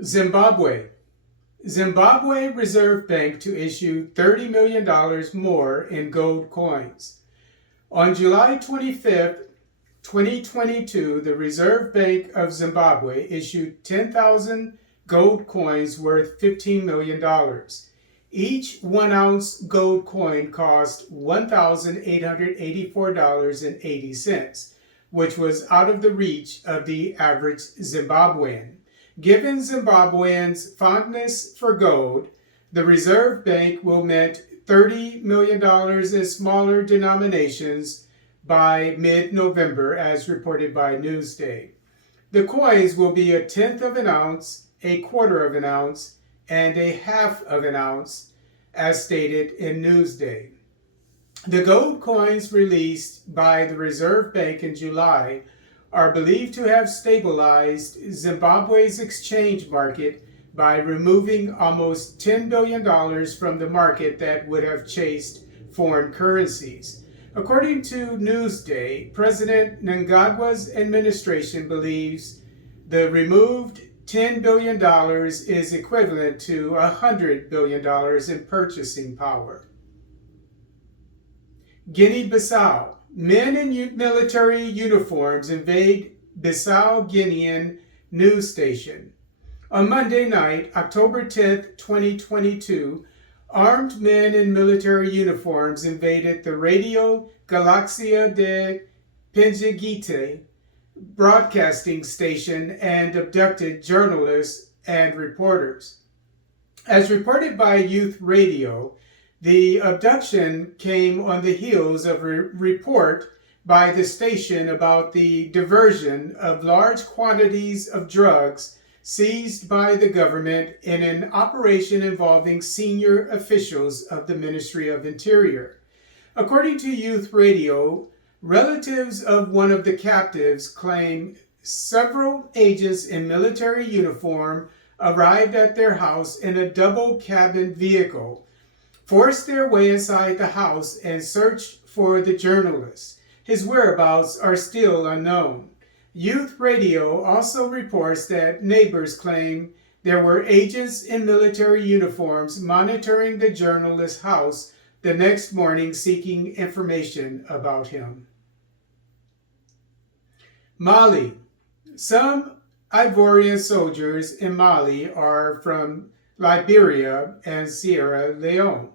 Zimbabwe. Zimbabwe Reserve Bank to issue $30 million more in gold coins. On July 25th, 2022, the Reserve Bank of Zimbabwe issued 10,000 gold coins worth $15 million. Each 1-ounce gold coin cost $1,884.80, which was out of the reach of the average Zimbabwean. Given Zimbabweans' fondness for gold, the Reserve Bank will mint $30 million in smaller denominations by mid-November, as reported by Newsday. The coins will be 1/10 of an ounce, 1/4 of an ounce, and 1/2 of an ounce, as stated in Newsday. The gold coins released by the Reserve Bank in July are believed to have stabilized Zimbabwe's exchange market by removing almost $10 billion from the market that would have chased foreign currencies. According to Newsday, President Mnangagwa's administration believes the removed $10 billion is equivalent to $100 billion in purchasing power. Guinea-Bissau. Men in military uniforms invade Bissau Guinean news station. On Monday night, October 10, 2022, armed men in military uniforms invaded the Radio Galáxia de Pindjiquiti broadcasting station and abducted journalists and reporters. As reported by Youth Radio, the abduction came on the heels of a report by the station about the diversion of large quantities of drugs seized by the government in an operation involving senior officials of the Ministry of Interior. According to Youth Radio, relatives of one of the captives claim several agents in military uniform arrived at their house in a double-cabin vehicle, forced their way inside the house, and searched for the journalist. His whereabouts are still unknown. Youth Radio also reports that neighbors claim there were agents in military uniforms monitoring the journalist's house the next morning seeking information about him. Mali. Some Ivorian soldiers in Mali are from Liberia and Sierra Leone.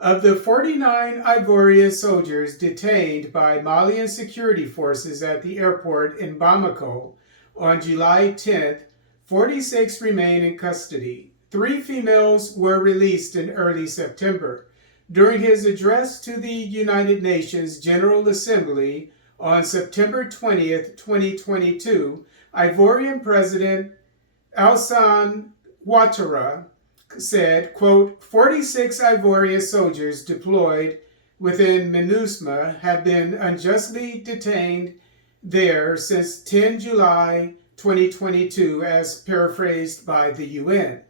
Of the 49 Ivorian soldiers detained by Malian security forces at the airport in Bamako on July 10th, 46 remain in custody. 3 females were released in early September. During his address to the United Nations General Assembly on September 20th, 2022, Ivorian President Alassane Ouattara said, quote, 46 Ivorian soldiers deployed within MINUSMA have been unjustly detained there since 10 July 2022, as paraphrased by the UN.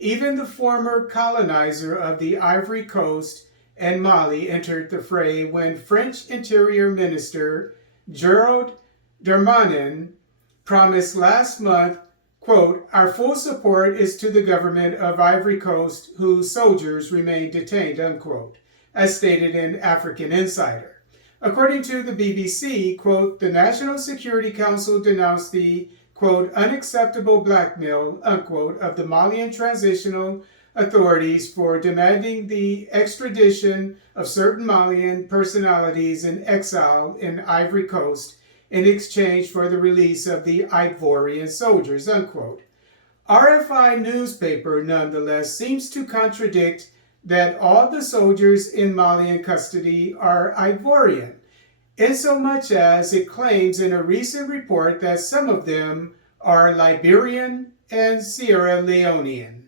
Even the former colonizer of the Ivory Coast and Mali entered the fray when French Interior Minister Gerald Darmanin promised last month, quote, our full support is to the government of Ivory Coast whose soldiers remain detained, unquote, as stated in African Insider. According to the BBC, quote, the National Security Council denounced the, quote, unacceptable blackmail, unquote, of the Malian transitional authorities for demanding the extradition of certain Malian personalities in exile in Ivory Coast in exchange for the release of the Ivorian soldiers, unquote. RFI newspaper, nonetheless, seems to contradict that all the soldiers in Malian custody are Ivorian, insomuch as it claims in a recent report that some of them are Liberian and Sierra Leonean.